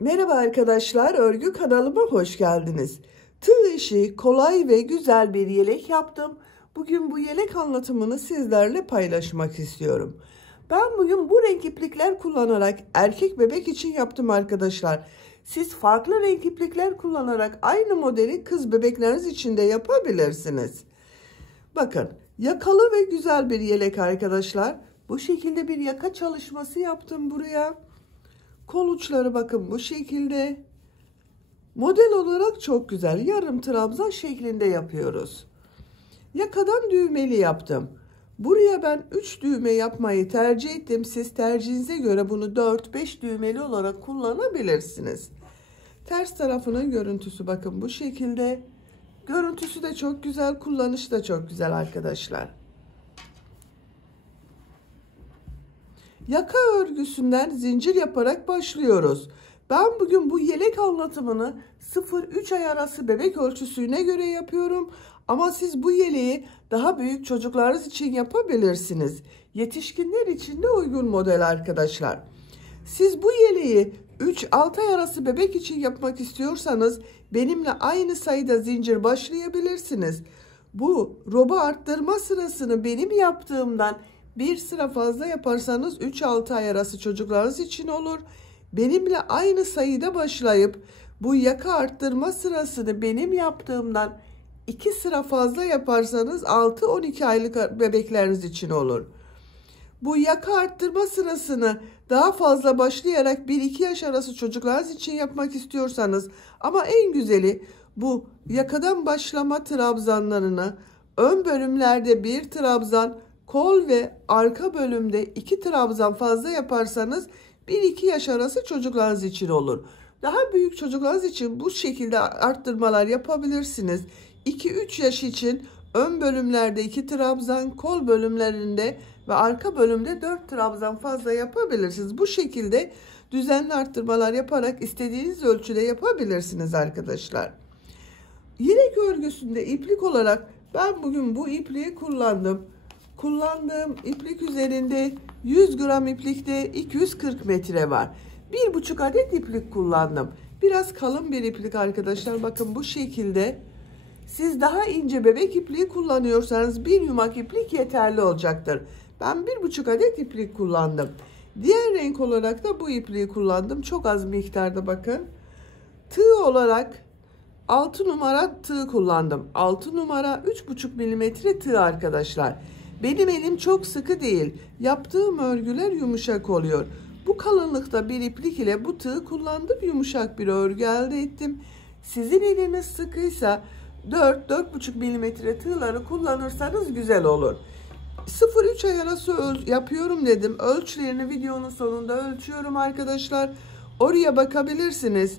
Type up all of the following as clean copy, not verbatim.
Merhaba arkadaşlar, örgü kanalıma hoş geldiniz. Tığ işi kolay ve güzel bir yelek yaptım. Bugün bu yelek anlatımını sizlerle paylaşmak istiyorum. Ben bugün bu renk iplikler kullanarak erkek bebek için yaptım arkadaşlar. Siz farklı renk iplikler kullanarak aynı modeli kız bebekleriniz için de yapabilirsiniz. Bakın, yakalı ve güzel bir yelek arkadaşlar. Bu şekilde bir yaka çalışması yaptım buraya. Kol uçları bakın bu şekilde. Model olarak çok güzel. Yarım trabzan şeklinde yapıyoruz. Yakadan düğmeli yaptım. Buraya ben 3 düğme yapmayı tercih ettim. Siz tercihinize göre bunu 4-5 düğmeli olarak kullanabilirsiniz. Ters tarafının görüntüsü bakın bu şekilde. Görüntüsü de çok güzel, kullanışı da çok güzel arkadaşlar. Yaka örgüsünden zincir yaparak başlıyoruz. Ben bugün bu yelek anlatımını 0-3 ay arası bebek ölçüsüne göre yapıyorum. Ama siz bu yeleği daha büyük çocuklarınız için yapabilirsiniz. Yetişkinler için de uygun model arkadaşlar. Siz bu yeleği 3-6 ay arası bebek için yapmak istiyorsanız benimle aynı sayıda zincir başlayabilirsiniz. Bu roba arttırma sırasını benim yaptığımdan bir sıra fazla yaparsanız 3-6 ay arası çocuklarınız için olur. Benimle aynı sayıda başlayıp bu yaka arttırma sırasını benim yaptığımdan 2 sıra fazla yaparsanız 6-12 aylık bebekleriniz için olur. Bu yaka arttırma sırasını daha fazla başlayarak 1-2 yaş arası çocuklarınız için yapmak istiyorsanız ama en güzeli bu yakadan başlama trabzanlarını ön bölümlerde 1 trabzan, kol ve arka bölümde 2 trabzan fazla yaparsanız 1-2 yaş arası çocuklarınız için olur. Daha büyük çocuklarınız için bu şekilde arttırmalar yapabilirsiniz. 2-3 yaş için ön bölümlerde 2 trabzan, kol bölümlerinde ve arka bölümde 4 trabzan fazla yapabilirsiniz. Bu şekilde düzenli arttırmalar yaparak istediğiniz ölçüde yapabilirsiniz arkadaşlar. Yelek örgüsünde iplik olarak ben bugün bu ipliği kullandım. Kullandığım iplik üzerinde 100 gram iplikte 240 metre var. 1,5 adet iplik kullandım. Biraz kalın bir iplik arkadaşlar. Bakın bu şekilde. Siz daha ince bebek ipliği kullanıyorsanız bir yumak iplik yeterli olacaktır. Ben 1,5 adet iplik kullandım. Diğer renk olarak da bu ipliği kullandım. Çok az miktarda bakın. Tığ olarak 6 numara tığ kullandım. 6 numara 3,5 milimetre tığ arkadaşlar. Benim elim çok sıkı değil. Yaptığım örgüler yumuşak oluyor. Bu kalınlıkta bir iplik ile bu tığı kullandım. Yumuşak bir örgü elde ettim. Sizin eliniz sıkıysa 4-4,5 milimetre tığları kullanırsanız güzel olur. 0-3 ay arası yapıyorum dedim. Ölçülerini videonun sonunda ölçüyorum arkadaşlar. Oraya bakabilirsiniz.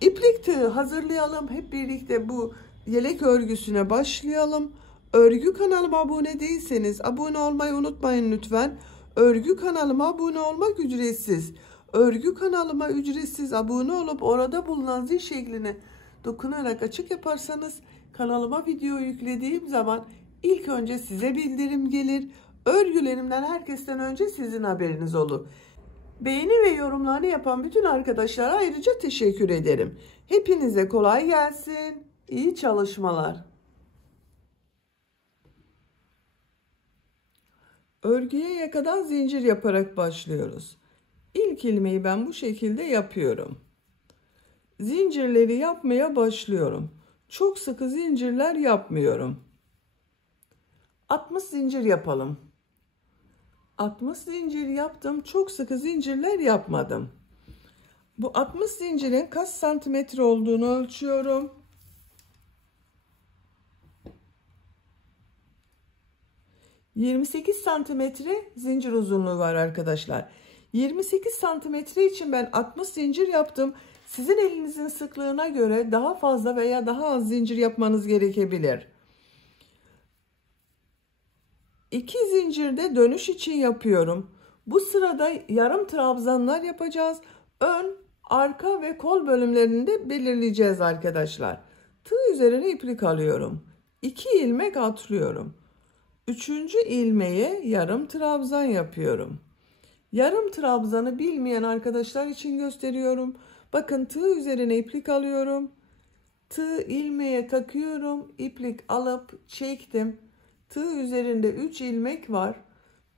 İplik tığı hazırlayalım. Hep birlikte bu yelek örgüsüne başlayalım. Örgü kanalıma abone değilseniz abone olmayı unutmayın lütfen. Örgü kanalıma abone olmak ücretsiz. Örgü kanalıma ücretsiz abone olup orada bulunan zil şeklini dokunarak açık yaparsanız kanalıma video yüklediğim zaman ilk önce size bildirim gelir. Örgülerimden herkesten önce sizin haberiniz olur. Beğeni ve yorumlarını yapan bütün arkadaşlara ayrıca teşekkür ederim. Hepinize kolay gelsin. İyi çalışmalar. Örgüye yakadan zincir yaparak başlıyoruz. İlk ilmeği ben bu şekilde yapıyorum. Zincirleri yapmaya başlıyorum. Çok sıkı zincirler yapmıyorum. 60 zincir yapalım. 60 zincir yaptım. Çok sıkı zincirler yapmadım. Bu 60 zincirin kaç santimetre olduğunu ölçüyorum. 28 santimetre zincir uzunluğu var arkadaşlar. 28 santimetre için ben 60 zincir yaptım. Sizin elinizin sıklığına göre daha fazla veya daha az zincir yapmanız gerekebilir. 2 zincirde dönüş için yapıyorum. Bu sırada yarım trabzanlar yapacağız. Ön, arka ve kol bölümlerinde belirleyeceğiz arkadaşlar. Tığ üzerine iplik alıyorum. 2 ilmek atlıyorum. 3. ilmeğe yarım trabzan yapıyorum. Yarım trabzanı bilmeyen arkadaşlar için gösteriyorum. Bakın tığ üzerine iplik alıyorum. Tığ ilmeğe takıyorum. İplik alıp çektim. Tığ üzerinde 3 ilmek var.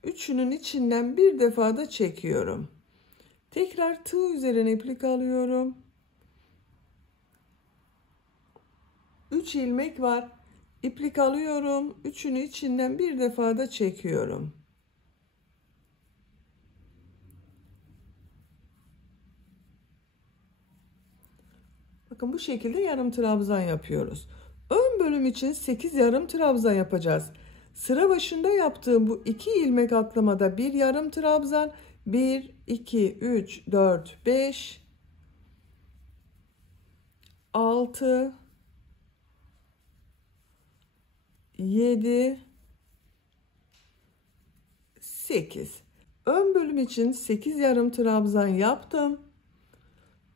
Üçünün içinden bir defa da çekiyorum. Tekrar tığ üzerine iplik alıyorum. 3 ilmek var. İplik alıyorum. Üçünü içinden bir defa da çekiyorum. Bakın bu şekilde yarım trabzan yapıyoruz. Ön bölüm için 8 yarım trabzan yapacağız. Sıra başında yaptığım bu 2 ilmek atlamada bir yarım trabzan, 1, 2, 3, 4, 5, 6, 7, 8. Ön bölüm için 8 yarım trabzan yaptım.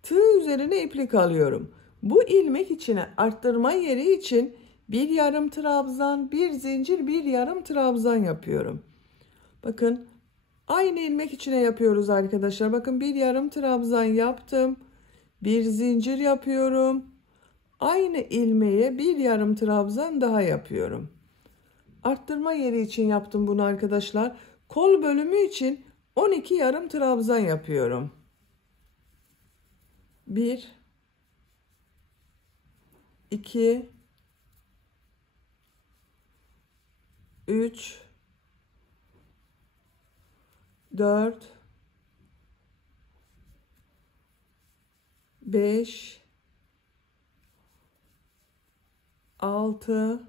Tığ üzerine iplik alıyorum. Bu ilmek içine arttırma yeri için bir yarım trabzan, bir zincir, bir yarım trabzan yapıyorum. Bakın aynı ilmek içine yapıyoruz arkadaşlar. Bakın bir yarım trabzan yaptım. Bir zincir yapıyorum. Aynı ilmeğe bir yarım trabzan daha yapıyorum. Arttırma yeri için yaptım bunu arkadaşlar. Kol bölümü için 12 yarım trabzan yapıyorum. 1, 2, 3, 4, 5, 6,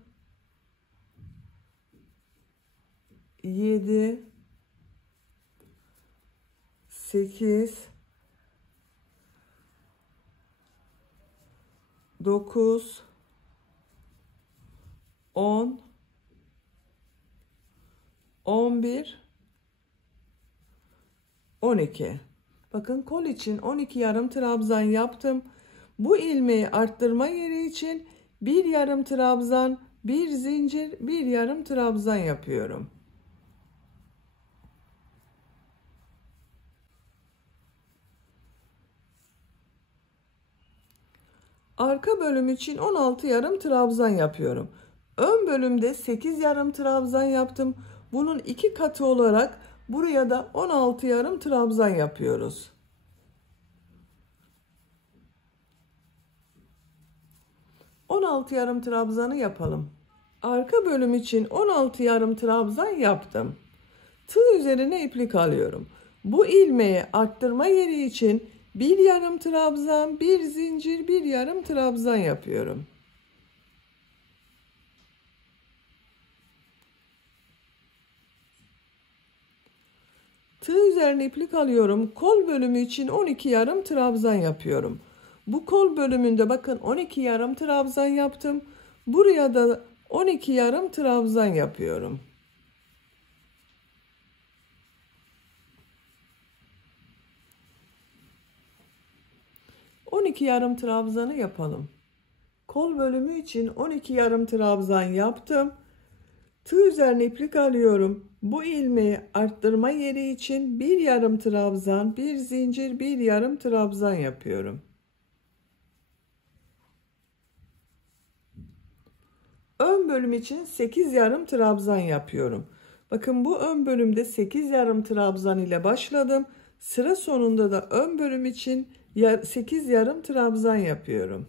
7, 8, 9, 10, 11, 12. Bakın kol için 12 yarım trabzan yaptım. Bu ilmeği arttırma yeri için bir yarım trabzan, bir zincir, bir yarım trabzan yapıyorum. Arka bölüm için 16 yarım trabzan yapıyorum. Ön bölümde 8 yarım trabzan yaptım. Bunun 2 katı olarak buraya da 16 yarım trabzan yapıyoruz. ...16 yarım trabzanı yapalım. Arka bölüm için 16 yarım trabzan yaptım. Tığ üzerine iplik alıyorum. Bu ilmeği arttırma yeri için bir yarım trabzan, bir zincir, bir yarım trabzan yapıyorum. Tığ üzerine iplik alıyorum. Kol bölümü için 12 yarım trabzan yapıyorum. Bu kol bölümünde bakın 12 yarım trabzan yaptım. Buraya da 12 yarım trabzan yapıyorum. 12 yarım trabzanı yapalım. Kol bölümü için 12 yarım trabzan yaptım. Tığ üzerine iplik alıyorum. Bu ilmeği arttırma yeri için bir yarım trabzan, bir zincir, bir yarım trabzan yapıyorum. Ön bölüm için 8 yarım trabzan yapıyorum. Bakın bu ön bölümde 8 yarım trabzan ile başladım. Sıra sonunda da ön bölüm için 8 yarım trabzan yapıyorum.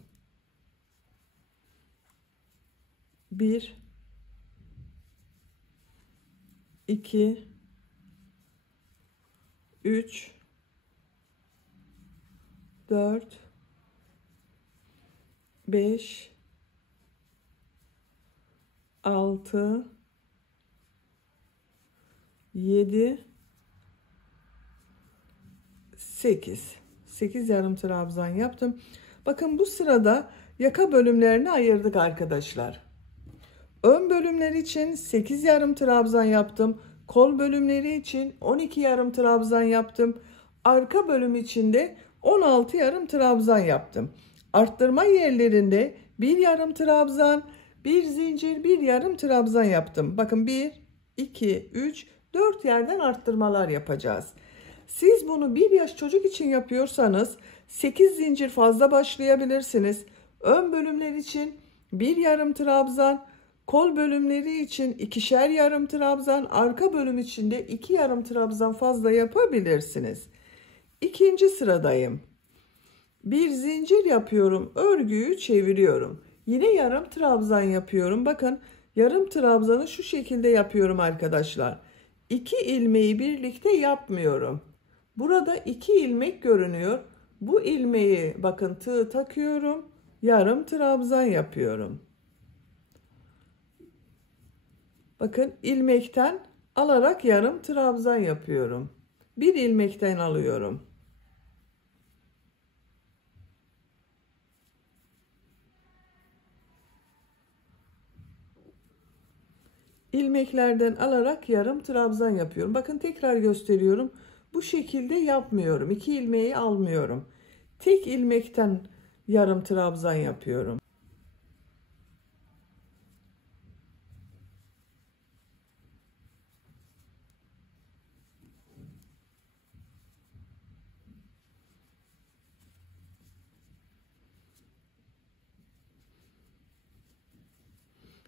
1, 2, 3, 4, 5, 6, 7, 8. 8 yarım trabzan yaptım. Bakın bu sırada yaka bölümlerini ayırdık arkadaşlar. Ön bölümler için 8 yarım trabzan yaptım. Kol bölümleri için 12 yarım trabzan yaptım. Arka bölüm için de 16 yarım trabzan yaptım. Arttırma yerlerinde bir yarım trabzan, bir zincir, bir yarım trabzan yaptım. Bakın 1, 2, 3, 4 yerden arttırmalar yapacağız. Siz bunu 1 yaş çocuk için yapıyorsanız 8 zincir fazla başlayabilirsiniz. Ön bölümler için 1 yarım trabzan, kol bölümleri için 2'şer yarım trabzan, arka bölüm için de 2 yarım trabzan fazla yapabilirsiniz. İkinci sıradayım. Bir zincir yapıyorum, örgüyü çeviriyorum. Yine yarım trabzan yapıyorum. Bakın, yarım trabzanı şu şekilde yapıyorum arkadaşlar. 2 ilmeği birlikte yapmıyorum. Burada 2 ilmek görünüyor. Bu ilmeği bakın tığ takıyorum. Yarım trabzan yapıyorum. Bakın, ilmekten alarak yarım trabzan yapıyorum. Bir ilmekten alıyorum. İlmeklerden alarak yarım trabzan yapıyorum. Bakın, tekrar gösteriyorum. Bu şekilde yapmıyorum. 2 ilmeği almıyorum. Tek ilmekten yarım trabzan yapıyorum.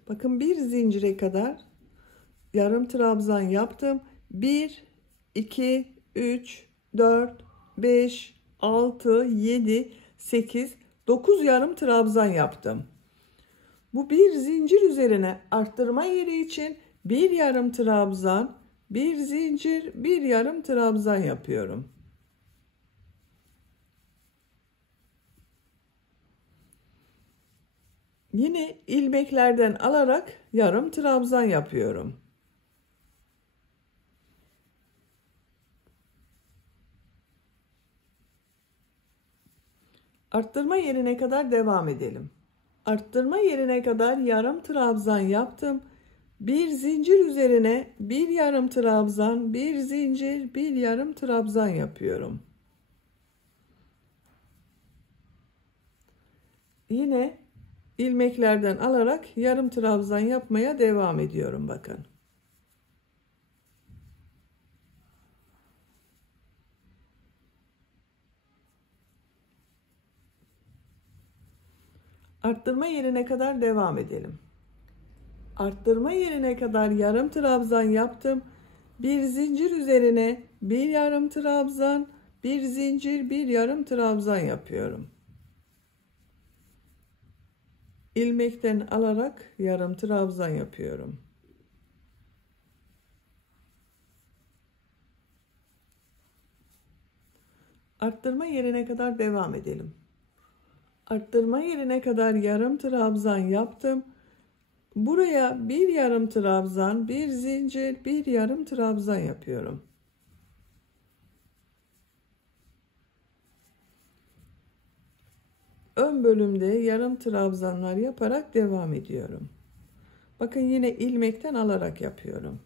Bakın, bir zincire kadar yarım trabzan yaptım. 1, 2, 3, 4, 5, 6, 7, 8, 9 yarım trabzan yaptım. Bu bir zincir üzerine arttırma yeri için bir yarım trabzan, bir zincir, bir yarım trabzan yapıyorum. Yine ilmeklerden alarak yarım trabzan yapıyorum. Arttırma yerine kadar devam edelim. Arttırma yerine kadar yarım trabzan yaptım. Bir zincir üzerine bir yarım trabzan, bir zincir, bir yarım trabzan yapıyorum. Yine ilmeklerden alarak yarım trabzan yapmaya devam ediyorum. Bakın. Arttırma yerine kadar devam edelim. Arttırma yerine kadar yarım trabzan yaptım. Bir zincir üzerine bir yarım trabzan, bir zincir, bir yarım trabzan yapıyorum. İlmekten alarak yarım trabzan yapıyorum. Arttırma yerine kadar devam edelim. Arttırma yerine kadar yarım trabzan yaptım. Buraya bir yarım trabzan, bir zincir, bir yarım trabzan yapıyorum. Ön bölümde yarım trabzanlar yaparak devam ediyorum. Bakın, yine ilmekten alarak yapıyorum.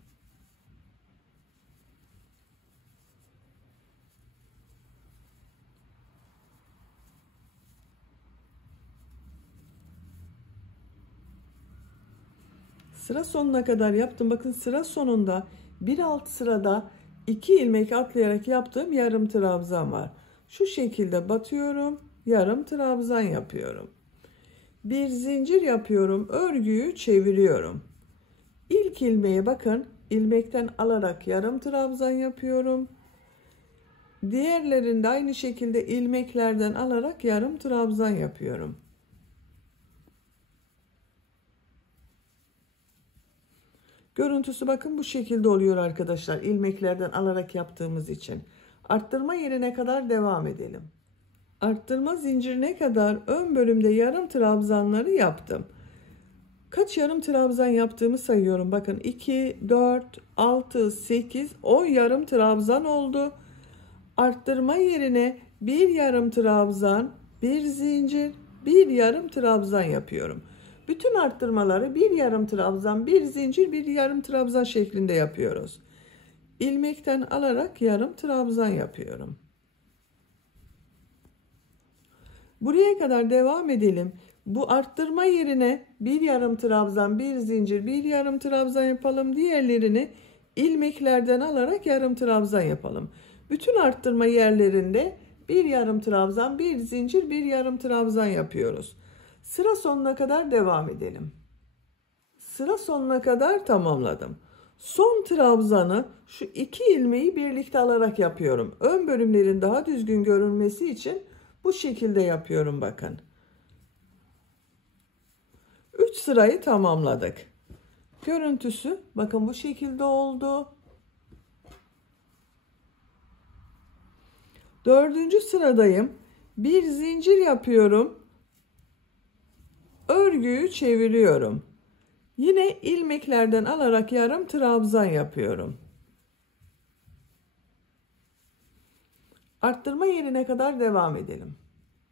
Sıra sonuna kadar yaptım. Bakın, sıra sonunda bir alt sırada 2 ilmek atlayarak yaptığım yarım trabzan var. Şu şekilde batıyorum, yarım trabzan yapıyorum. Bir zincir yapıyorum, örgüyü çeviriyorum. İlk ilmeğe bakın, ilmekten alarak yarım trabzan yapıyorum. Diğerlerinde aynı şekilde ilmeklerden alarak yarım trabzan yapıyorum. Görüntüsü bakın bu şekilde oluyor arkadaşlar, ilmeklerden alarak yaptığımız için. Arttırma yerine kadar devam edelim. Arttırma zincirine kadar ön bölümde yarım trabzanları yaptım. Kaç yarım trabzan yaptığımı sayıyorum. Bakın, 2, 4, 6, 8, 10 yarım trabzan oldu. Arttırma yerine bir yarım trabzan, bir zincir, bir yarım trabzan yapıyorum. Bütün arttırmaları bir yarım trabzan, bir zincir, bir yarım trabzan şeklinde yapıyoruz. İlmekten alarak yarım trabzan yapıyorum. Buraya kadar devam edelim. Bu arttırma yerine bir yarım trabzan, bir zincir, bir yarım trabzan yapalım. Diğerlerini ilmeklerden alarak yarım trabzan yapalım. Bütün arttırma yerlerinde bir yarım trabzan, bir zincir, bir yarım trabzan yapıyoruz. Sıra sonuna kadar devam edelim. Sıra sonuna kadar tamamladım. Son trabzanı şu iki ilmeği birlikte alarak yapıyorum. Ön bölümlerin daha düzgün görünmesi için bu şekilde yapıyorum bakın. 3 sırayı tamamladık. Görüntüsü bakın bu şekilde oldu. 4. sıradayım. Bir zincir yapıyorum. Örgüyü çeviriyorum. Yine ilmeklerden alarak yarım trabzan yapıyorum. Arttırma yerine kadar devam edelim.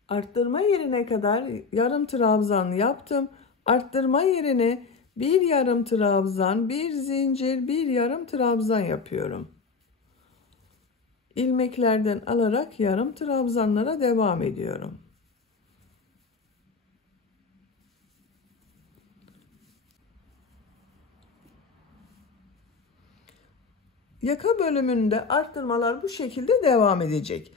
Arttırma yerine kadar yarım trabzan yaptım. Arttırma yerine bir yarım trabzan, bir zincir, bir yarım trabzan yapıyorum. İlmeklerden alarak yarım trabzanlara devam ediyorum. Yaka bölümünde arttırmalar bu şekilde devam edecek.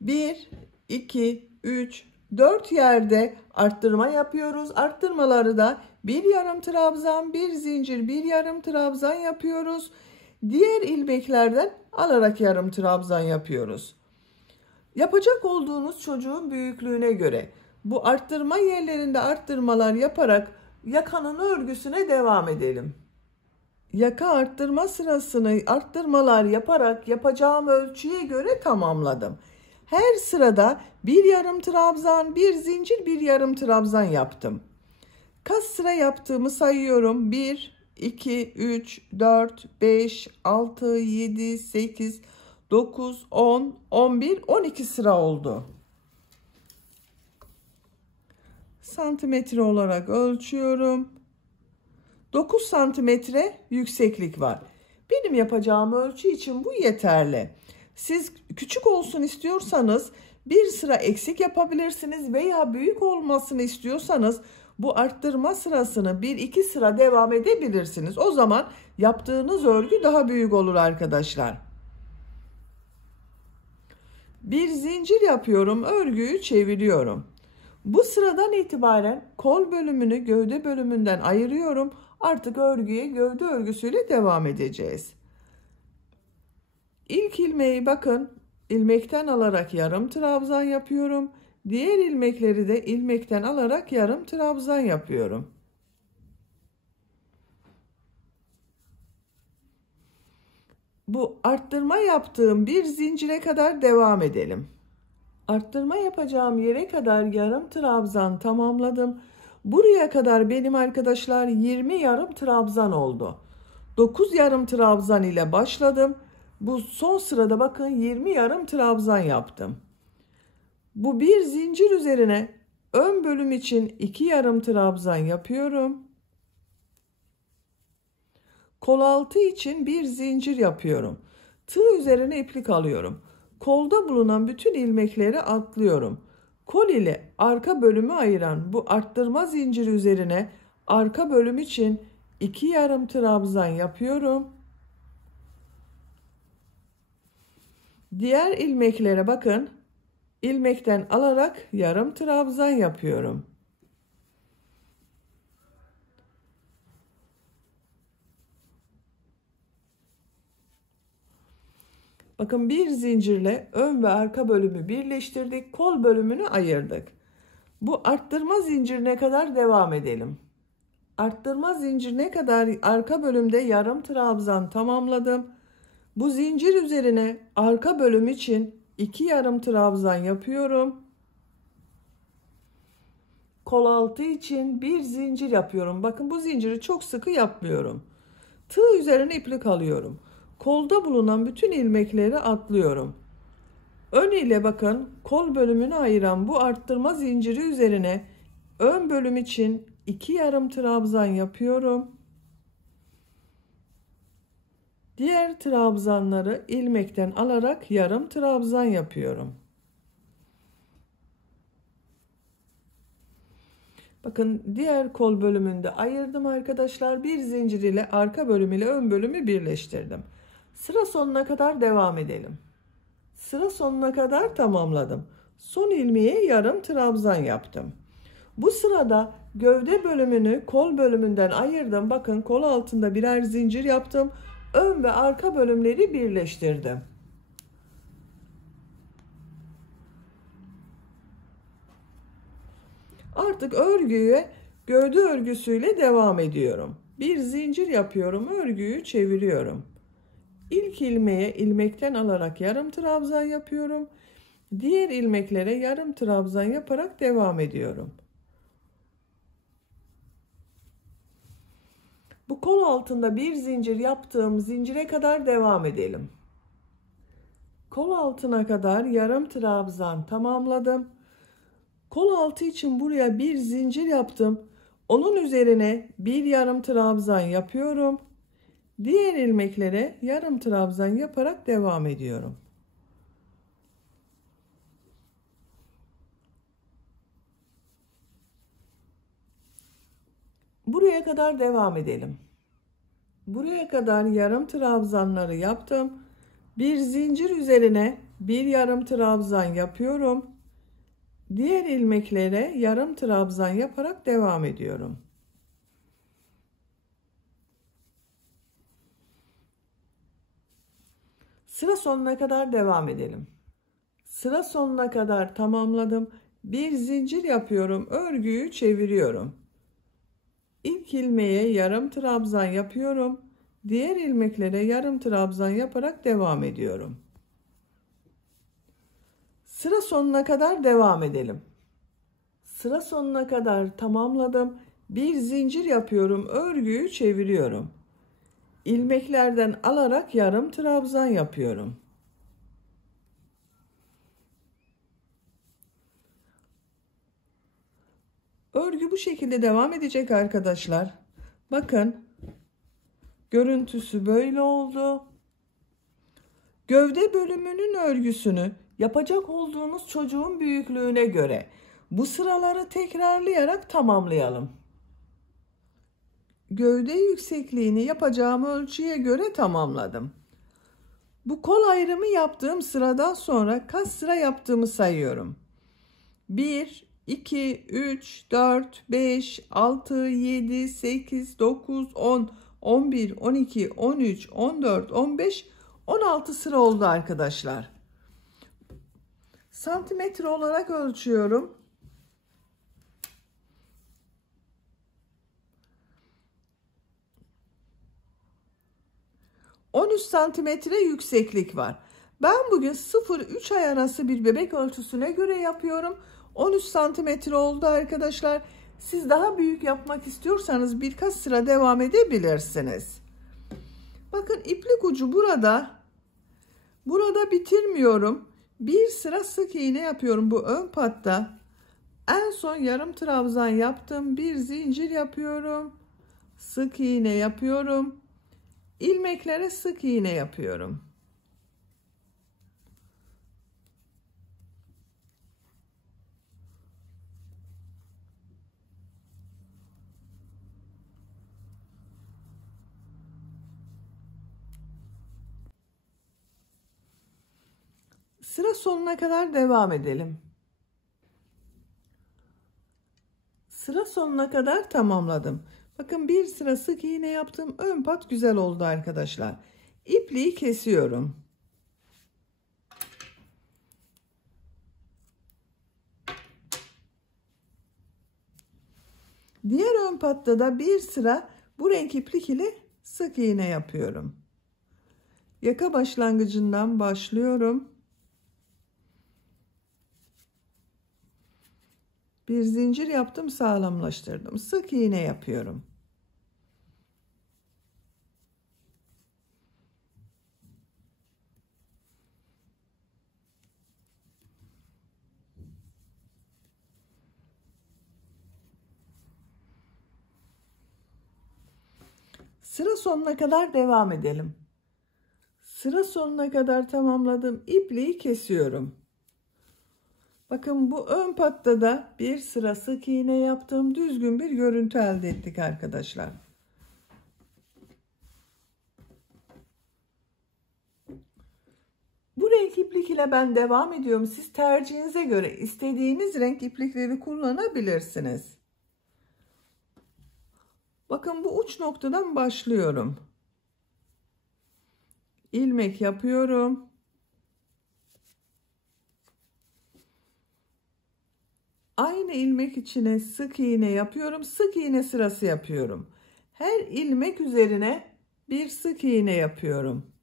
1, 2, 3, 4 yerde arttırma yapıyoruz. Arttırmaları da bir yarım trabzan, bir zincir, bir yarım trabzan yapıyoruz. Diğer ilmeklerden alarak yarım trabzan yapıyoruz. Yapacak olduğunuz çocuğun büyüklüğüne göre bu arttırma yerlerinde arttırmalar yaparak yakanın örgüsüne devam edelim. Yaka arttırma sırasını arttırmalar yaparak yapacağım ölçüye göre tamamladım. Her sırada bir yarım trabzan, bir zincir, bir yarım trabzan yaptım. Kaç sıra yaptığımı sayıyorum. 1, 2, 3, 4, 5, 6, 7, 8, 9, 10, 11, 12 sıra oldu. Santimetre olarak ölçüyorum. 9 santimetre yükseklik var. Benim yapacağım ölçü için bu yeterli. Siz küçük olsun istiyorsanız bir sıra eksik yapabilirsiniz veya büyük olmasını istiyorsanız bu arttırma sırasını 1-2 sıra devam edebilirsiniz. O zaman yaptığınız örgü daha büyük olur arkadaşlar. Bir zincir yapıyorum, örgüyü çeviriyorum. Bu sıradan itibaren kol bölümünü gövde bölümünden ayırıyorum. Artık örgüye gövde örgüsüyle devam edeceğiz. İlk ilmeği bakın ilmekten alarak yarım trabzan yapıyorum. Diğer ilmekleri de ilmekten alarak yarım trabzan yapıyorum. Bu arttırma yaptığım bir zincire kadar devam edelim. Arttırma yapacağım yere kadar yarım trabzan tamamladım. Buraya kadar benim arkadaşlar 20 yarım trabzan oldu. 9 yarım trabzan ile başladım. Bu son sırada bakın 20 yarım trabzan yaptım. Bu bir zincir üzerine ön bölüm için 2 yarım trabzan yapıyorum. Kol altı için bir zincir yapıyorum. Tığ üzerine iplik alıyorum. Kolda bulunan bütün ilmekleri atlıyorum. Kol ile arka bölümü ayıran bu arttırma zinciri üzerine arka bölüm için 2 yarım trabzan yapıyorum. Diğer ilmeklere bakın. İlmekten alarak yarım trabzan yapıyorum. Bakın bir zincirle ön ve arka bölümü birleştirdik. Kol bölümünü ayırdık. Bu arttırma zincirine kadar devam edelim. Arttırma zincirine kadar arka bölümde yarım trabzan tamamladım. Bu zincir üzerine arka bölüm için 2 yarım trabzan yapıyorum. Kol altı için bir zincir yapıyorum. Bakın bu zinciri çok sıkı yapmıyorum. Tığ üzerine iplik alıyorum. Kolda bulunan bütün ilmekleri atlıyorum. Ön ile bakın kol bölümünü ayıran bu arttırma zinciri üzerine ön bölüm için 2 yarım trabzan yapıyorum. Diğer trabzanları ilmekten alarak yarım trabzan yapıyorum. Bakın diğer kol bölümünde ayırdım arkadaşlar. Bir zincir ile arka bölüm ile ön bölümü birleştirdim. Sıra sonuna kadar devam edelim. Sıra sonuna kadar tamamladım. Son ilmeğe yarım trabzan yaptım. Bu sırada gövde bölümünü kol bölümünden ayırdım. Bakın kol altında birer zincir yaptım. Ön ve arka bölümleri birleştirdim. Artık örgüye gövde örgüsüyle devam ediyorum. Bir zincir yapıyorum, örgüyü çeviriyorum. İlk ilmeğe ilmekten alarak yarım trabzan yapıyorum. Diğer ilmeklere yarım trabzan yaparak devam ediyorum. Bu kol altında bir zincir yaptığım zincire kadar devam edelim. Kol altına kadar yarım trabzan tamamladım. Kol altı için buraya bir zincir yaptım. Onun üzerine bir yarım trabzan yapıyorum. Diğer ilmeklere yarım trabzan yaparak devam ediyorum. Buraya kadar devam edelim. Buraya kadar yarım trabzanları yaptım. Bir zincir üzerine bir yarım trabzan yapıyorum. Diğer ilmeklere yarım trabzan yaparak devam ediyorum. Sıra sonuna kadar devam edelim. Sıra sonuna kadar tamamladım. Bir zincir yapıyorum. Örgüyü çeviriyorum. İlk ilmeğe yarım trabzan yapıyorum. Diğer ilmeklere yarım trabzan yaparak devam ediyorum. Sıra sonuna kadar devam edelim. Sıra sonuna kadar tamamladım. Bir zincir yapıyorum. Örgüyü çeviriyorum. İlmeklerden alarak yarım trabzan yapıyorum. Örgü bu şekilde devam edecek arkadaşlar. Bakın. Görüntüsü böyle oldu. Gövde bölümünün örgüsünü yapacak olduğunuz çocuğun büyüklüğüne göre bu sıraları tekrarlayarak tamamlayalım. Gövde yüksekliğini yapacağım ölçüye göre tamamladım. Bu kol ayrımı yaptığım sıradan sonra kaç sıra yaptığımı sayıyorum. 1, 2, 3, 4, 5, 6, 7, 8, 9, 10, 11, 12, 13, 14, 15, 16 sıra oldu arkadaşlar. Santimetre olarak ölçüyorum. 13 santimetre yükseklik var. Ben bugün 0-3 ay arası bir bebek ölçüsüne göre yapıyorum. 13 santimetre oldu arkadaşlar. Siz daha büyük yapmak istiyorsanız birkaç sıra devam edebilirsiniz. Bakın iplik ucu burada. Burada bitirmiyorum. Bir sıra sık iğne yapıyorum bu ön patta. En son yarım trabzan yaptım. Bir zincir yapıyorum. Sık iğne yapıyorum. İlmeklere sık iğne yapıyorum. Sıra sonuna kadar devam edelim. Sıra sonuna kadar tamamladım. Bakın bir sıra sık iğne yaptım. Ön pat güzel oldu arkadaşlar. İpliği kesiyorum. Diğer ön patta da bir sıra bu renk iplik ile sık iğne yapıyorum. Yaka başlangıcından başlıyorum. Bir zincir yaptım, sağlamlaştırdım. Sık iğne yapıyorum. Sıra sonuna kadar devam edelim. Sıra sonuna kadar tamamladım. İpliği kesiyorum. Bakın bu ön patta da bir sıra sık iğne yaptım. Düzgün bir görüntü elde ettik arkadaşlar. Bu renk renk iplik ile ben devam ediyorum. Siz tercihinize göre istediğiniz renk iplikleri kullanabilirsiniz. Bakın bu uç noktadan başlıyorum. İlmek yapıyorum. Aynı ilmek içine sık iğne yapıyorum. Sık iğne sırası yapıyorum. Her ilmek üzerine bir sık iğne yapıyorum.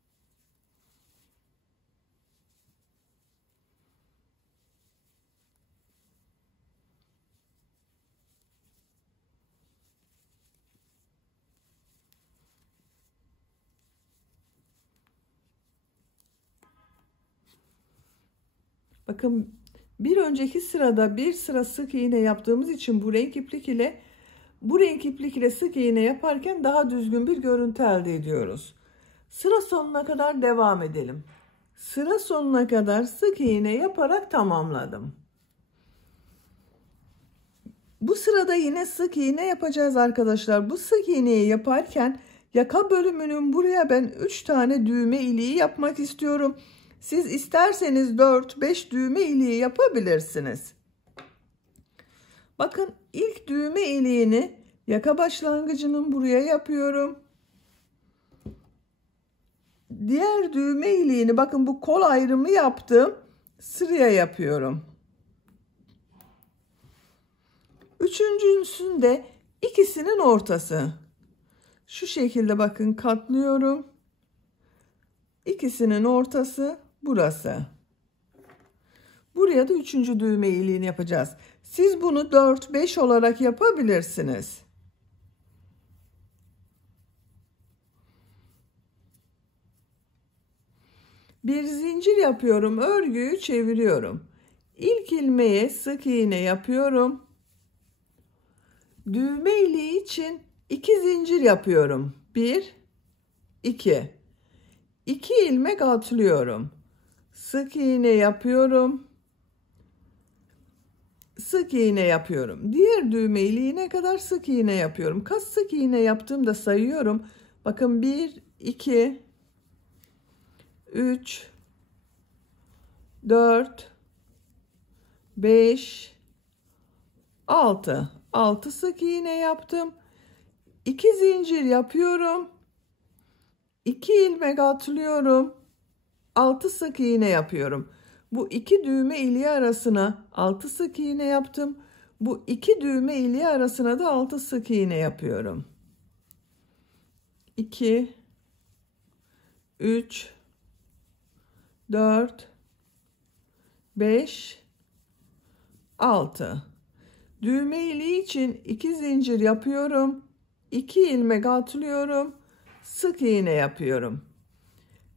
Bakın bir önceki sırada bir sıra sık iğne yaptığımız için bu renk iplik ile sık iğne yaparken daha düzgün bir görüntü elde ediyoruz. Sıra sonuna kadar devam edelim. Sıra sonuna kadar sık iğne yaparak tamamladım. Bu sırada yine sık iğne yapacağız arkadaşlar. Bu sık iğneyi yaparken yaka bölümünün buraya ben 3 tane düğme iliği yapmak istiyorum. Siz isterseniz 4-5 düğme iliği yapabilirsiniz. Bakın ilk düğme iliğini yaka başlangıcının buraya yapıyorum. Diğer düğme iliğini bakın bu kol ayrımı yaptım. Sıraya yapıyorum. Üçüncüsünde ikisinin ortası. Şu şekilde bakın katlıyorum. İkisinin ortası burası. Buraya da üçüncü düğme iliğini yapacağız. Siz bunu 4-5 olarak yapabilirsiniz. Bir zincir yapıyorum. Örgüyü çeviriyorum. İlk ilmeğe sık iğne yapıyorum. Düğme iliği için 2 zincir yapıyorum. 1 2 2 ilmek atlıyorum. Sık iğne yapıyorum. Sık iğne yapıyorum. Diğer düğme iliğine kadar sık iğne yapıyorum. Kaç sık iğne yaptığımda sayıyorum. Bakın 1 2 3 4 5 6 sık iğne yaptım. 2 zincir yapıyorum. 2 ilmek atlıyorum. 6 sık iğne yapıyorum. Bu iki düğme iliği arasına 6 sık iğne yaptım. Bu iki düğme iliği arasına da 6 sık iğne yapıyorum. 2 3 4 5 6 düğme iliği için 2 zincir yapıyorum. 2 ilmek atlıyorum. Sık iğne yapıyorum.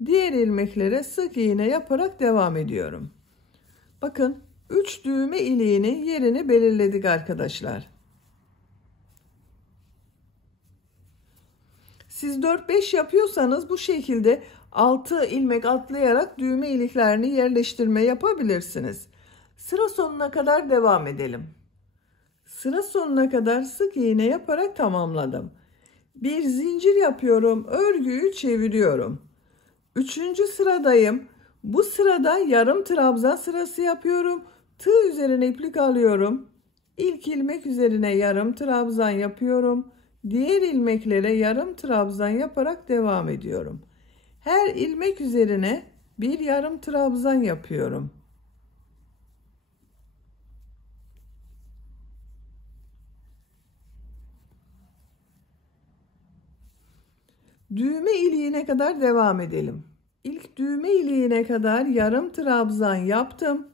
Diğer ilmeklere sık iğne yaparak devam ediyorum. Bakın 3 düğme iliğinin yerini belirledik arkadaşlar. Siz 4-5 yapıyorsanız bu şekilde 6 ilmek atlayarak düğme iliklerini yerleştirme yapabilirsiniz. Sıra sonuna kadar devam edelim. Sıra sonuna kadar sık iğne yaparak tamamladım. Bir zincir yapıyorum. Örgüyü çeviriyorum. 3. sıradayım. Bu sırada yarım trabzan sırası yapıyorum. Tığ üzerine iplik alıyorum. İlk ilmek üzerine yarım trabzan yapıyorum. Diğer ilmeklere yarım trabzan yaparak devam ediyorum. Her ilmek üzerine bir yarım trabzan yapıyorum. Düğme iliğine kadar devam edelim. İlk düğme iliğine kadar yarım trabzan yaptım.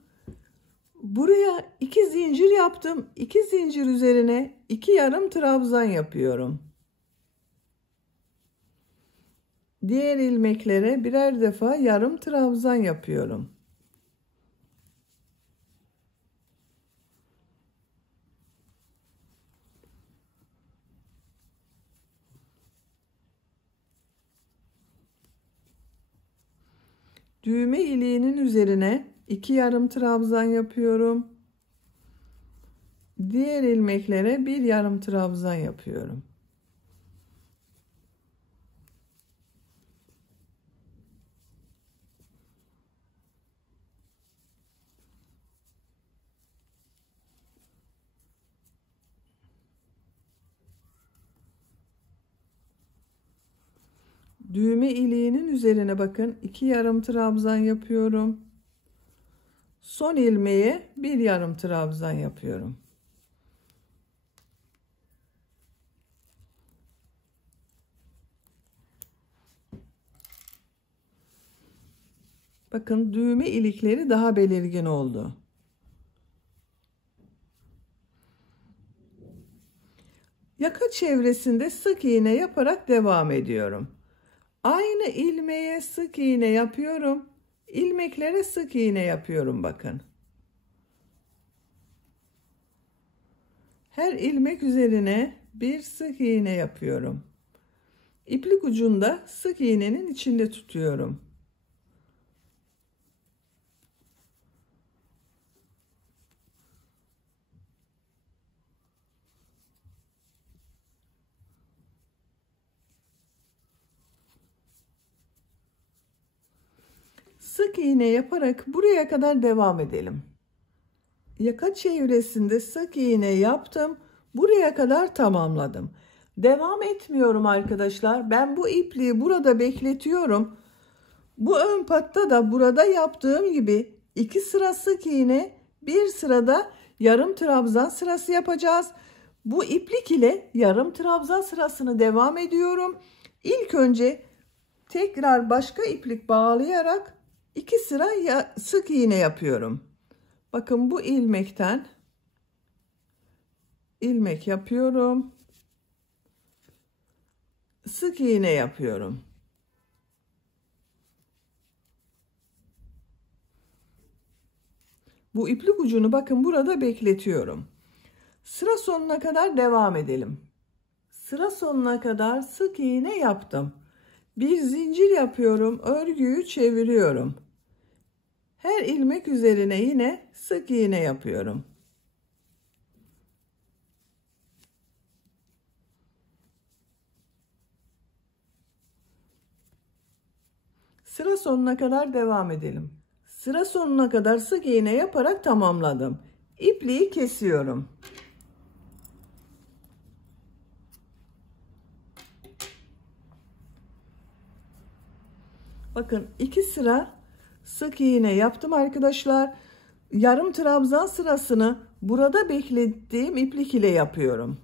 Buraya 2 zincir yaptım. 2 zincir üzerine 2 yarım trabzan yapıyorum. Diğer ilmeklere birer defa yarım trabzan yapıyorum. Düğme iliğinin üzerine 2 yarım trabzan yapıyorum. Diğer ilmeklere bir yarım trabzan yapıyorum. Düğme iliğinin üzerine bakın 2 yarım trabzan yapıyorum. Son ilmeğe 1 yarım trabzan yapıyorum. Bakın düğme ilikleri daha belirgin oldu. Yaka çevresinde sık iğne yaparak devam ediyorum. Aynı ilmeğe sık iğne yapıyorum. İlmeklere sık iğne yapıyorum bakın. Her ilmek üzerine bir sık iğne yapıyorum. İplik ucunda sık iğnenin içinde tutuyorum. Sık iğne yaparak buraya kadar devam edelim. Yaka çevresinde sık iğne yaptım. Buraya kadar tamamladım. Devam etmiyorum arkadaşlar. Ben bu ipliği burada bekletiyorum. Bu ön patta da burada yaptığım gibi 2 sıra sık iğne, bir sırada yarım trabzan sırası yapacağız. Bu iplik ile yarım trabzan sırasını devam ediyorum. İlk önce tekrar başka iplik bağlayarak 2 sıra sık iğne yapıyorum. Bakın bu ilmekten ilmek yapıyorum. Sık iğne yapıyorum. Bu iplik ucunu bakın burada bekletiyorum. Sıra sonuna kadar devam edelim. Sıra sonuna kadar sık iğne yaptım. Bir zincir yapıyorum. Örgüyü çeviriyorum. Her ilmek üzerine yine sık iğne yapıyorum. Sıra sonuna kadar devam edelim. Sıra sonuna kadar sık iğne yaparak tamamladım. İpliği kesiyorum. Bakın 2 sıra sık iğne yaptım arkadaşlar. Yarım trabzan sırasını burada beklettiğim iplik ile yapıyorum.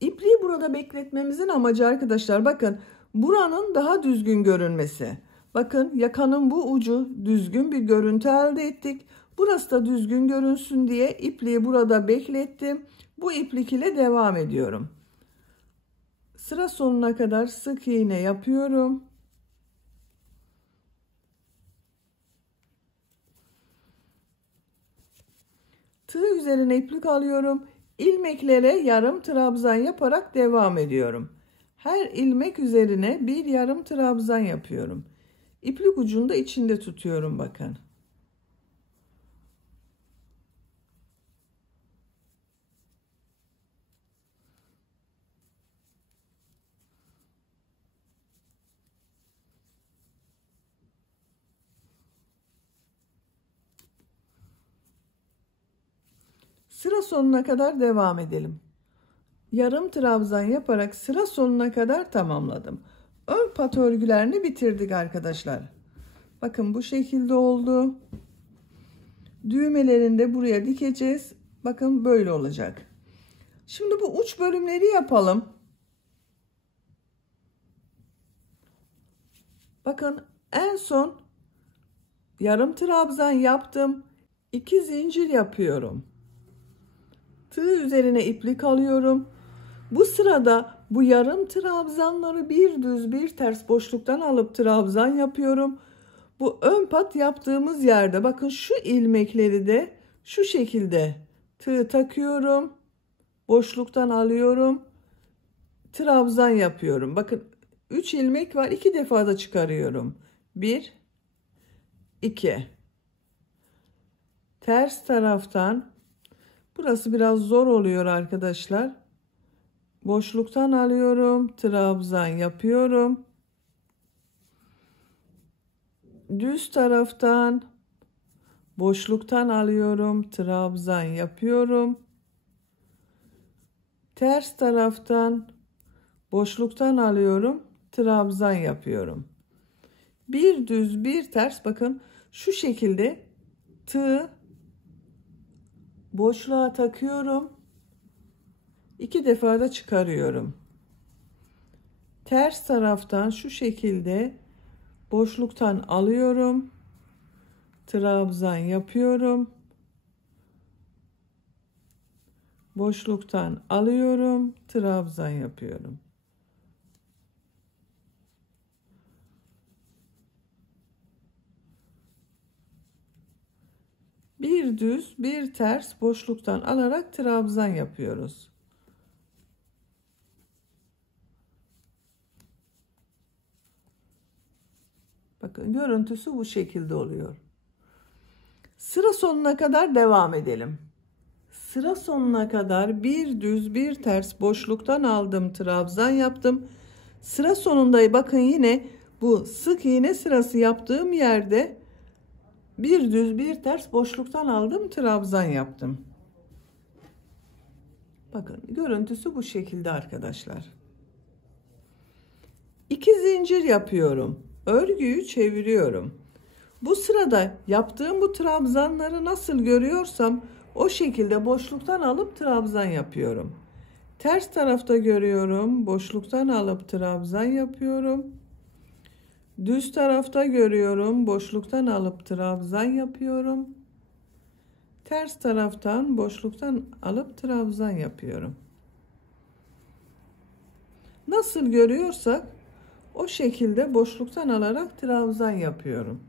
İpliği burada bekletmemizin amacı arkadaşlar bakın buranın daha düzgün görünmesi. Bakın yakanın bu ucu düzgün bir görüntü elde ettik. Burası da düzgün görünsün diye ipliği burada beklettim. Bu iplik ile devam ediyorum. Sıra sonuna kadar sık iğne yapıyorum. Tığ üzerine iplik alıyorum. İlmeklere yarım trabzan yaparak devam ediyorum. Her ilmek üzerine bir yarım trabzan yapıyorum. İplik ucunu da içinde tutuyorum bakın. Sıra sonuna kadar devam edelim. Yarım trabzan yaparak sıra sonuna kadar tamamladım. Ön pat örgülerini bitirdik arkadaşlar. Bakın bu şekilde oldu. Düğmelerini de buraya dikeceğiz. Bakın böyle olacak. Şimdi bu uç bölümleri yapalım. Bakın en son yarım trabzan yaptım. 2 zincir yapıyorum. Tığ üzerine iplik alıyorum. Bu sırada bu yarım trabzanları bir düz bir ters boşluktan alıp trabzan yapıyorum. Bu ön pat yaptığımız yerde bakın şu ilmekleri de şu şekilde tığ takıyorum. Boşluktan alıyorum. Trabzan yapıyorum. Bakın 3 ilmek var. 2 defa da çıkarıyorum. 1 2 ters taraftan burası biraz zor oluyor arkadaşlar. Boşluktan alıyorum. Trabzan yapıyorum. Düz taraftan boşluktan alıyorum. Trabzan yapıyorum. Ters taraftan boşluktan alıyorum, trabzan yapıyorum. Bir düz bir ters, bakın şu şekilde tığ boşluğa takıyorum. 2 defa da çıkarıyorum. Ters taraftan şu şekilde boşluktan alıyorum. Trabzan yapıyorum. Boşluktan alıyorum, trabzan yapıyorum. Bir düz, bir ters boşluktan alarak trabzan yapıyoruz. Bakın görüntüsü bu şekilde oluyor. Sıra sonuna kadar devam edelim. Sıra sonuna kadar bir düz, bir ters boşluktan aldım, trabzan yaptım. Sıra sonunda bakın yine bu sık iğne sırası yaptığım yerde bir düz, bir ters boşluktan aldım, trabzan yaptım. Bakın görüntüsü bu şekilde arkadaşlar. 2 zincir yapıyorum. Örgüyü çeviriyorum. Bu sırada yaptığım bu trabzanları nasıl görüyorsam o şekilde boşluktan alıp trabzan yapıyorum. Ters tarafta görüyorum, boşluktan alıp trabzan yapıyorum. Düz tarafta görüyorum, boşluktan alıp trabzan yapıyorum. Ters taraftan boşluktan alıp trabzan yapıyorum. Nasıl görüyorsak o şekilde boşluktan alarak trabzan yapıyorum.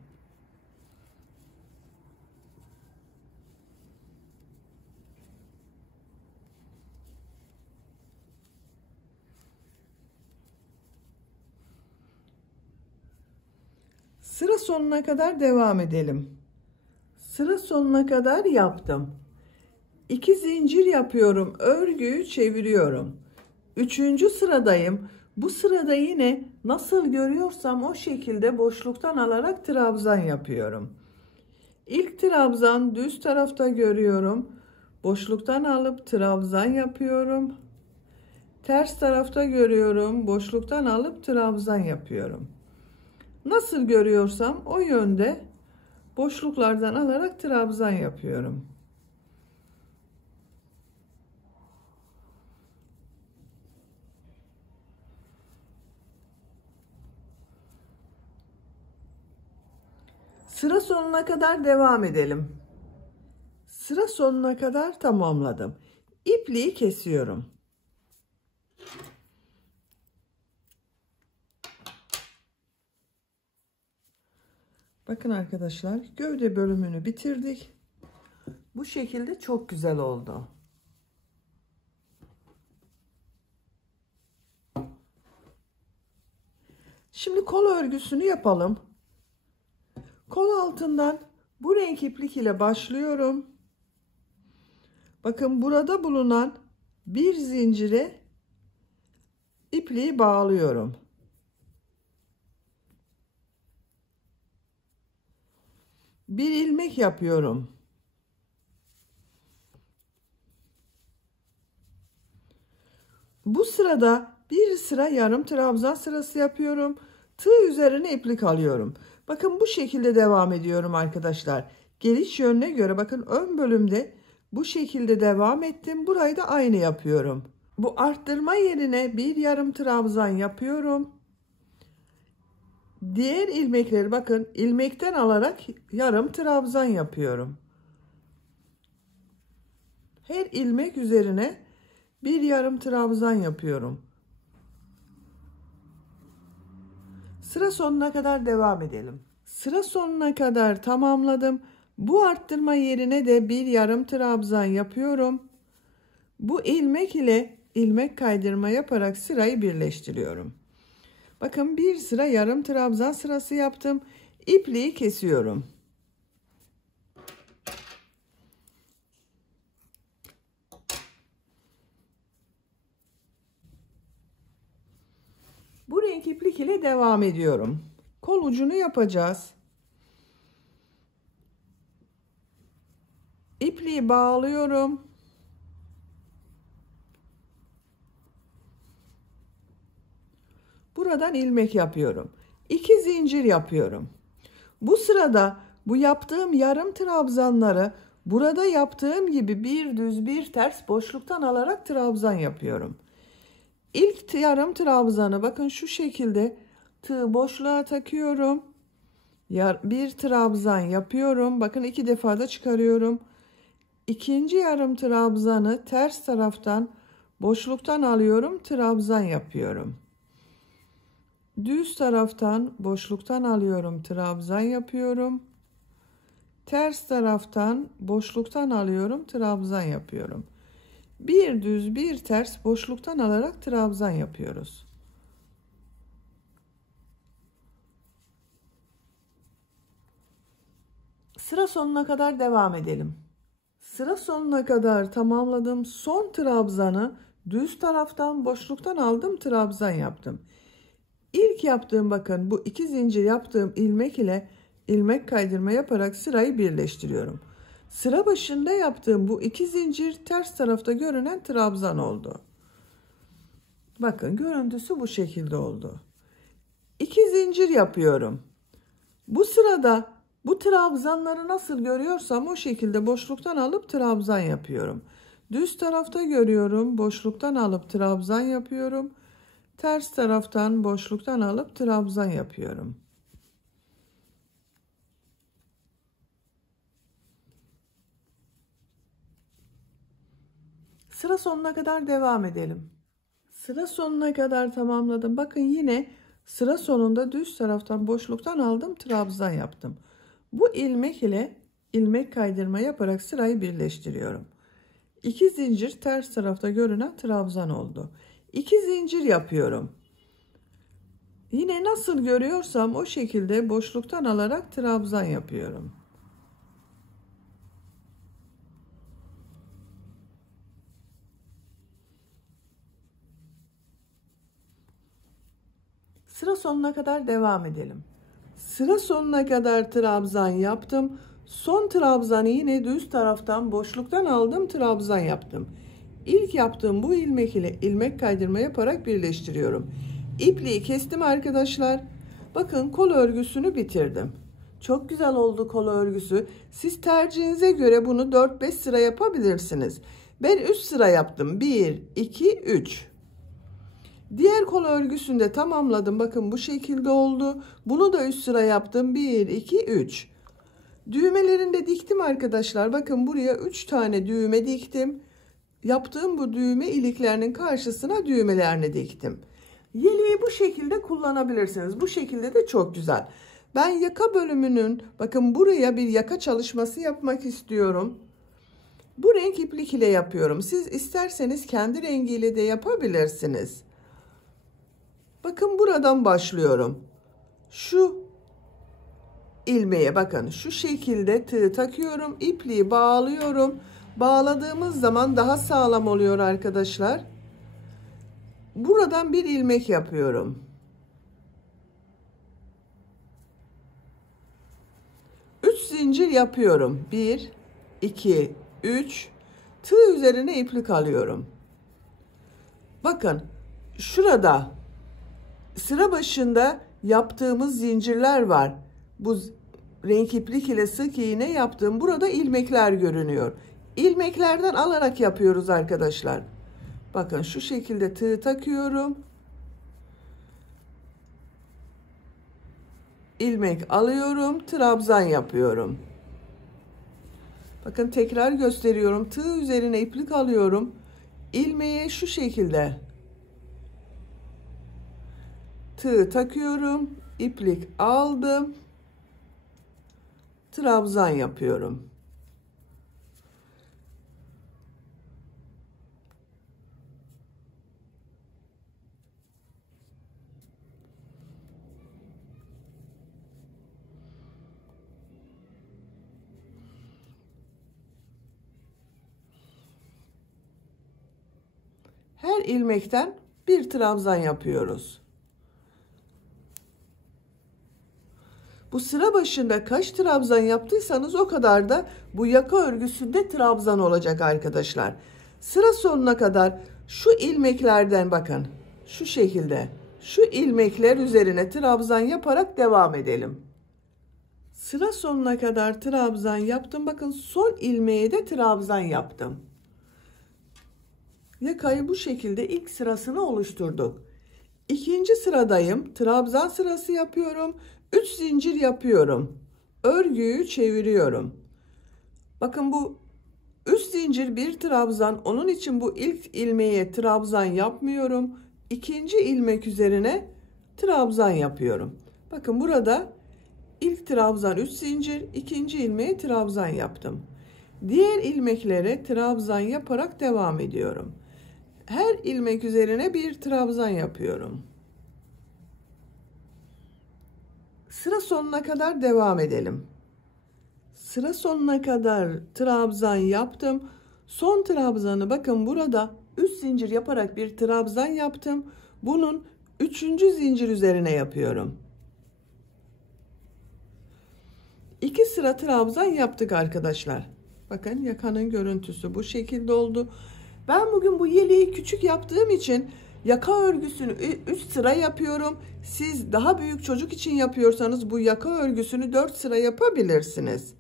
Sıra sonuna kadar devam edelim. Sıra sonuna kadar yaptım. 2 zincir yapıyorum. Örgüyü çeviriyorum. 3. sıradayım. Bu sırada yine nasıl görüyorsam o şekilde boşluktan alarak trabzan yapıyorum. İlk trabzan düz tarafta görüyorum. Boşluktan alıp trabzan yapıyorum. Ters tarafta görüyorum. Boşluktan alıp trabzan yapıyorum. Nasıl görüyorsam o yönde boşluklardan alarak trabzan yapıyorum. Sıra sonuna kadar devam edelim. Sıra sonuna kadar tamamladım. İpliği kesiyorum. Bakın arkadaşlar, gövde bölümünü bitirdik. Bu şekilde çok güzel oldu. Şimdi kol örgüsünü yapalım. Kol altından bu renk iplik ile başlıyorum. Bakın burada bulunan bir zincire ipliği bağlıyorum. Bir ilmek yapıyorum. Bu sırada bir sıra yarım trabzan sırası yapıyorum. Tığ üzerine iplik alıyorum. Bakın bu şekilde devam ediyorum arkadaşlar. Geliş yönüne göre bakın ön bölümde bu şekilde devam ettim. Burayı da aynı yapıyorum. Bu arttırma yerine bir yarım trabzan yapıyorum. Diğer ilmekleri bakın ilmekten alarak yarım trabzan yapıyorum. Her ilmek üzerine bir yarım trabzan yapıyorum. Sıra sonuna kadar devam edelim. Sıra sonuna kadar tamamladım. Bu arttırma yerine de bir yarım trabzan yapıyorum. Bu ilmek ile ilmek kaydırma yaparak sırayı birleştiriyorum. Bakın bir sıra yarım trabzan sırası yaptım. İpliği kesiyorum. Bu renk iplik ile devam ediyorum. Kol ucunu yapacağız. İpliği bağlıyorum. buradan ilmek yapıyorum. 2 zincir yapıyorum. Bu sırada bu yaptığım yarım trabzanları burada yaptığım gibi bir düz bir ters boşluktan alarak trabzan yapıyorum. İlk yarım trabzanı bakın şu şekilde tığ boşluğa takıyorum. Bir trabzan yapıyorum. Bakın 2 defa da çıkarıyorum. İkinci yarım trabzanı ters taraftan boşluktan alıyorum. Trabzan yapıyorum. Düz taraftan boşluktan alıyorum. Trabzan yapıyorum. Ters taraftan boşluktan alıyorum. Trabzan yapıyorum. Bir düz bir ters boşluktan alarak trabzan yapıyoruz. Sıra sonuna kadar devam edelim. Sıra sonuna kadar tamamladım. Son trabzanı düz taraftan boşluktan aldım, trabzan yaptım. İlk yaptığım bakın bu 2 zincir yaptığım ilmek ile ilmek kaydırma yaparak sırayı birleştiriyorum. Sıra başında yaptığım bu 2 zincir ters tarafta görünen trabzan oldu. Bakın görüntüsü bu şekilde oldu. 2 zincir yapıyorum. Bu sırada bu trabzanları nasıl görüyorsam o şekilde boşluktan alıp trabzan yapıyorum. Düz tarafta görüyorum, boşluktan alıp trabzan yapıyorum. Ters taraftan boşluktan alıp trabzan yapıyorum. Sıra sonuna kadar devam edelim. Sıra sonuna kadar tamamladım. Bakın yine sıra sonunda düz taraftan boşluktan aldım, trabzan yaptım. Bu ilmek ile ilmek kaydırma yaparak sırayı birleştiriyorum. 2 zincir ters tarafta görünen trabzan oldu. 2 zincir yapıyorum. Yine nasıl görüyorsam o şekilde boşluktan alarak trabzan yapıyorum. Sıra sonuna kadar devam edelim. Sıra sonuna kadar trabzan yaptım. Son trabzanı yine düz taraftan boşluktan aldım, trabzan yaptım. İlk yaptığım bu ilmek ile ilmek kaydırma yaparak birleştiriyorum. İpliği kestim arkadaşlar. Bakın kol örgüsünü bitirdim. Çok güzel oldu kol örgüsü. Siz tercihinize göre bunu 4-5 sıra yapabilirsiniz. Ben 3 sıra yaptım. 1, 2, 3. Diğer kol örgüsünü de tamamladım. Bakın bu şekilde oldu. Bunu da 3 sıra yaptım. 1, 2, 3. Düğmelerini de diktim arkadaşlar. Bakın buraya 3 tane düğme diktim. Yaptığım bu düğme iliklerinin karşısına düğmelerini diktim. Yeleği bu şekilde kullanabilirsiniz. Bu şekilde de çok güzel. Ben yaka bölümünün bakın buraya bir yaka çalışması yapmak istiyorum. Bu renk iplik ile yapıyorum. Siz isterseniz kendi rengiyle de yapabilirsiniz. Bakın buradan başlıyorum. Şu ilmeğe bakın şu şekilde tığ takıyorum. İpliği bağlıyorum. Bağladığımız zaman daha sağlam oluyor arkadaşlar. Buradan bir ilmek yapıyorum. 3 zincir yapıyorum. 1, 2, 3. Tığ üzerine iplik alıyorum. Bakın şurada sıra başında yaptığımız zincirler var. Bu renk iplik ile sık iğne yaptığım burada ilmekler görünüyor. İlmeklerden alarak yapıyoruz arkadaşlar. Bakın şu şekilde tığ takıyorum. İlmek alıyorum, trabzan yapıyorum. Bakın tekrar gösteriyorum. Tığ üzerine iplik alıyorum. İlmeğe şu şekilde tığ takıyorum. İplik aldım. Trabzan yapıyorum. Her ilmekten bir trabzan yapıyoruz. Bu sıra başında kaç trabzan yaptıysanız o kadar da bu yaka örgüsünde trabzan olacak arkadaşlar. Sıra sonuna kadar şu ilmeklerden bakın şu şekilde Şu ilmekler üzerine trabzan yaparak devam edelim. Sıra sonuna kadar trabzan yaptım. Bakın son ilmeğe de trabzan yaptım. Yakayı bu şekilde ilk sırasını oluşturduk. İkinci sıradayım. Trabzan sırası yapıyorum. 3 zincir yapıyorum. Örgüyü çeviriyorum. Bakın bu 3 zincir bir trabzan. Onun için bu ilk ilmeğe trabzan yapmıyorum. İkinci ilmek üzerine trabzan yapıyorum. Bakın burada ilk trabzan 3 zincir, ikinci ilmeğe trabzan yaptım. Diğer ilmeklere trabzan yaparak devam ediyorum. Her ilmek üzerine bir trabzan yapıyorum. Sıra sonuna kadar devam edelim. Sıra sonuna kadar trabzan yaptım. Son trabzanı bakın burada 3 zincir yaparak bir trabzan yaptım. Bunun 3. zincir üzerine yapıyorum. 2 sıra trabzan yaptık arkadaşlar. Bakın yakanın görüntüsü bu şekilde oldu. Ben bugün bu yeleği küçük yaptığım için yaka örgüsünü 3 sıra yapıyorum. Siz daha büyük çocuk için yapıyorsanız bu yaka örgüsünü 4 sıra yapabilirsiniz.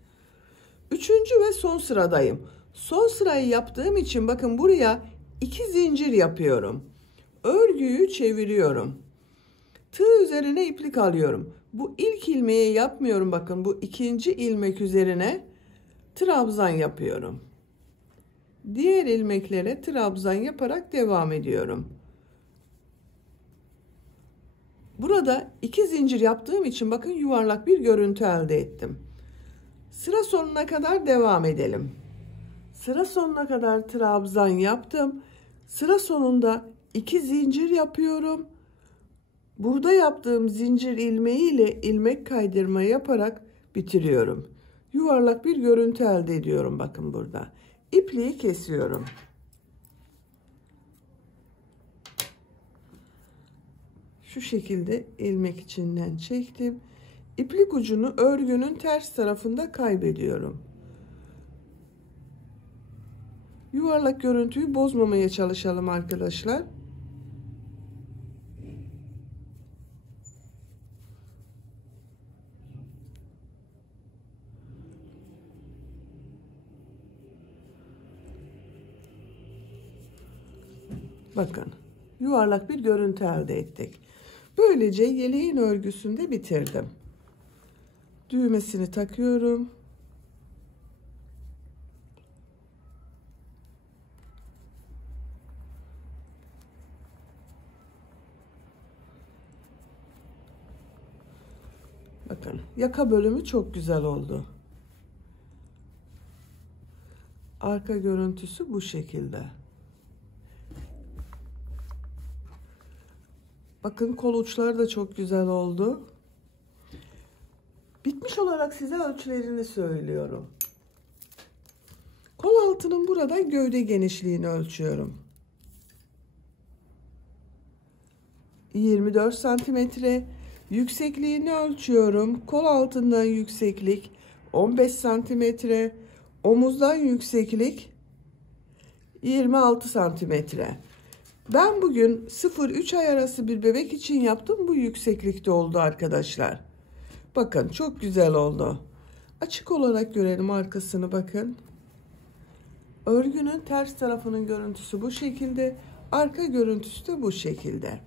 3. ve son sıradayım. Son sırayı yaptığım için bakın buraya 2 zincir yapıyorum. Örgüyü çeviriyorum. Tığ üzerine iplik alıyorum. Bu ilk ilmeği yapmıyorum, bakın bu ikinci ilmek üzerine trabzan yapıyorum. Diğer ilmeklere trabzan yaparak devam ediyorum. Burada 2 zincir yaptığım için bakın yuvarlak bir görüntü elde ettim. Sıra sonuna kadar devam edelim. Sıra sonuna kadar trabzan yaptım. Sıra sonunda 2 zincir yapıyorum. Burada yaptığım zincir ilmeği ile ilmek kaydırma yaparak bitiriyorum. Yuvarlak bir görüntü elde ediyorum bakın burada. İpliği kesiyorum. Şu şekilde ilmek içinden çektim. İplik ucunu örgünün ters tarafında kaybediyorum. Yuvarlak görüntüyü bozmamaya çalışalım arkadaşlar. Bakın yuvarlak bir görüntü elde ettik. Böylece yeleğin örgüsünü de bitirdim. Düğmesini takıyorum. Bakın yaka bölümü çok güzel oldu. Arka görüntüsü bu şekilde. Bakın kol uçları da çok güzel oldu. Bitmiş olarak size ölçülerini söylüyorum. Kol altının burada gövde genişliğini ölçüyorum. 24 santimetre. Yüksekliğini ölçüyorum. Kol altından yükseklik 15 santimetre. Omuzdan yükseklik 26 santimetre. Ben bugün 0-3 ay arası bir bebek için yaptım. Bu yükseklikte oldu arkadaşlar. Bakın çok güzel oldu. Açık olarak görelim arkasını bakın. Örgünün ters tarafının görüntüsü bu şekilde. Arka görüntüsü de bu şekilde.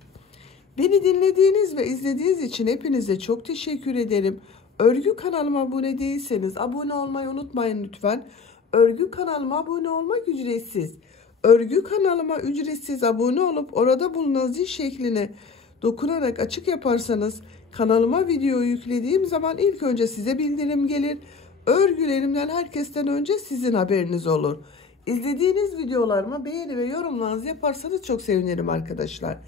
Beni dinlediğiniz ve izlediğiniz için hepinize çok teşekkür ederim. Örgü kanalıma abone değilseniz abone olmayı unutmayın lütfen. Örgü kanalıma abone olmak ücretsiz. Örgü kanalıma ücretsiz abone olup orada bulunan zil şekline dokunarak açık yaparsanız kanalıma video yüklediğim zaman ilk önce size bildirim gelir. Örgülerimden herkesten önce sizin haberiniz olur. İzlediğiniz videolarıma beğeni ve yorumlarınızı yaparsanız çok sevinirim arkadaşlar.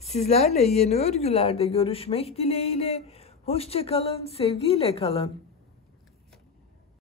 Sizlerle yeni örgülerde görüşmek dileğiyle. Hoşça kalın, sevgiyle kalın.